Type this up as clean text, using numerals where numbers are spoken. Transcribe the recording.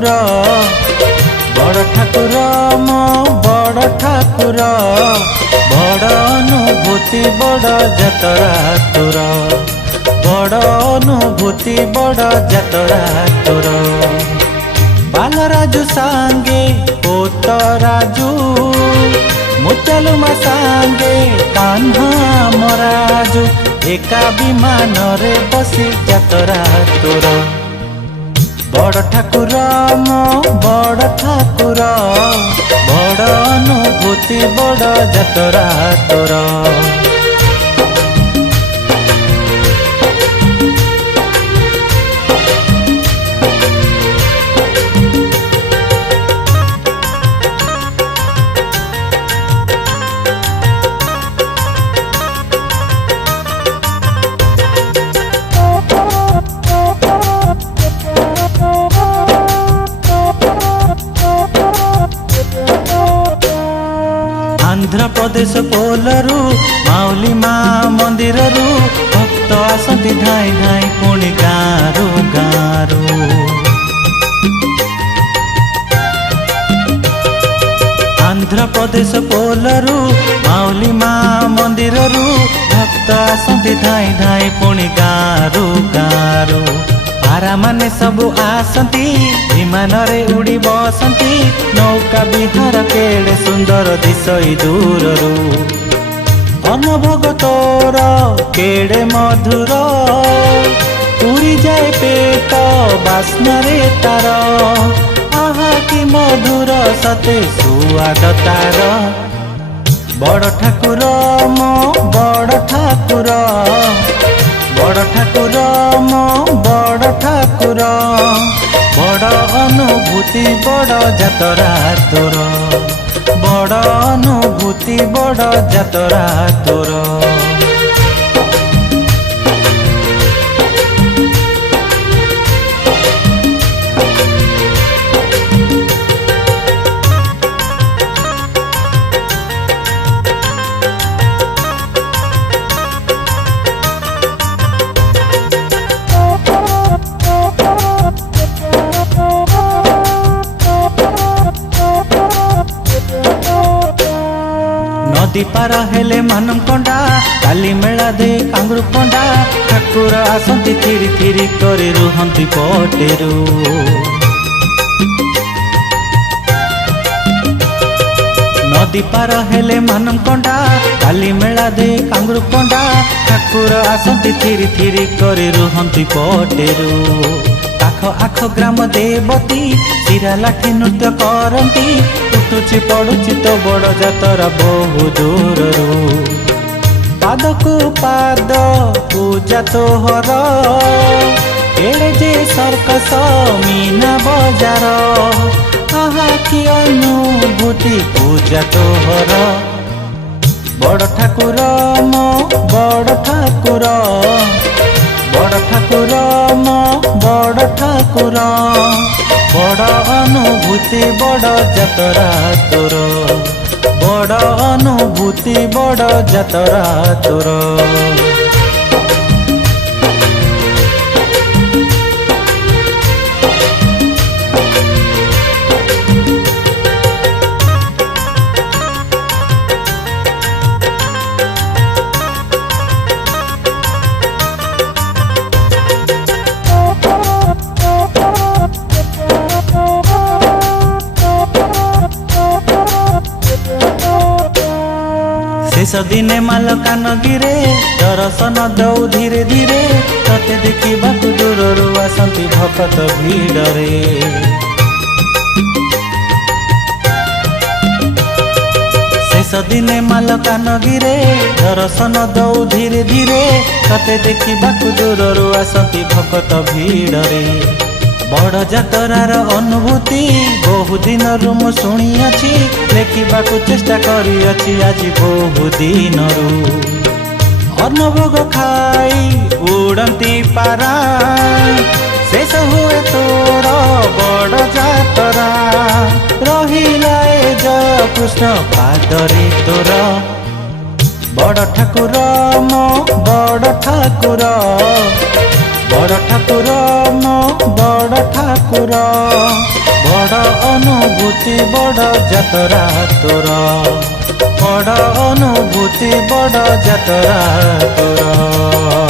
ठाकुर बड़ ठाकुर मो बड़ ठाकुर बड़ अनुभूति बड़ जतरा तोर बड़ अनुभूति बड़ जतरा तोर बालराजू सांगे पोतराजू मुचलुमा सांगे कान्हा मराजू एका विमान रे बसी जतरा तोर बड़ ठाकुर मो बड़ ठाकुर बड़ अनुभूति बड़ जतरा तोर आंध्र प्रदेश पोलरू माउली माँ मंदिर भक्त आसती धाई धाई पुणी गारू गारू आंध्र प्रदेश पोलरू माउली माँ मंदिर भक्त आसती धाई धाई पुणी गारू गारू पारा माने सबु आसती विमान रे उड़ी बसंती नौका विहार केड़े सुंदर दिशई दूररू अनभोग तोर केड़े मधुर उड़ी जाए पेट बास्ना रे तार आहा कि मधुर सते सुआद तार बड़ ठाकुर मो बड़ ठाकुर बड़ ठाकुर मो बड़ ठाकुर बड़ अनुभूति बड़ जतरा तोर बड़ अनुभूति बड़ जतरा तोर नदी पार हेले मानम कंडा काली मेला दे कांगरू कंडा ठाकुर आसती थिरी थिरी करे रुहंती पटेरू नदी पार हेले मानम कंडा काली मेला दे कांगरू कंडा ठाकुर आसती थिरी थिरी करे रुहंती पटेरू आख आख ग्राम देवती सिरा लाठी नृत्य करती उठुची पड़ुची तो बड़ जतरा बहु दूररू पाद को पाद पूजा तोहर एड़े जे सर्कस मीना बजार आहा कि अनुभूति पूजा तोहर बड़ ठाकुर मो बड़ ठाकुर बड़ ठाकुर मो बड़ ठाकुर बड़ अनुभूति बड़ जतरा तोर बड़ अनुभूति बड़ जतरा तोर शेष दिने मालकानगिरे दर्शन दौ धीरे धीरे तते देखा दूररू आसती भक्त भिड़े शेष दिने मालकानगिरे दर्शन दौ धीरे धीरे तते देखा दूररू आसती भक्त भिड़े बड़ जतरार अनुभूति बहु दिन मु शुणी लेखा चेष्टा करी आज बहु दिन अन्नभोग खाई उड़ती पारा शेष हुए तोर बड़ जतरा रहिला जय कृष्ण पादरे तोर बड़ ठाकुर मो बड़ ठाकुर बड़ ठाकुर मो बड़ ठाकुर बड़ अनुभूति बड़ जातरा तोर बड़ अनुभूति बड़ जातरा तोर।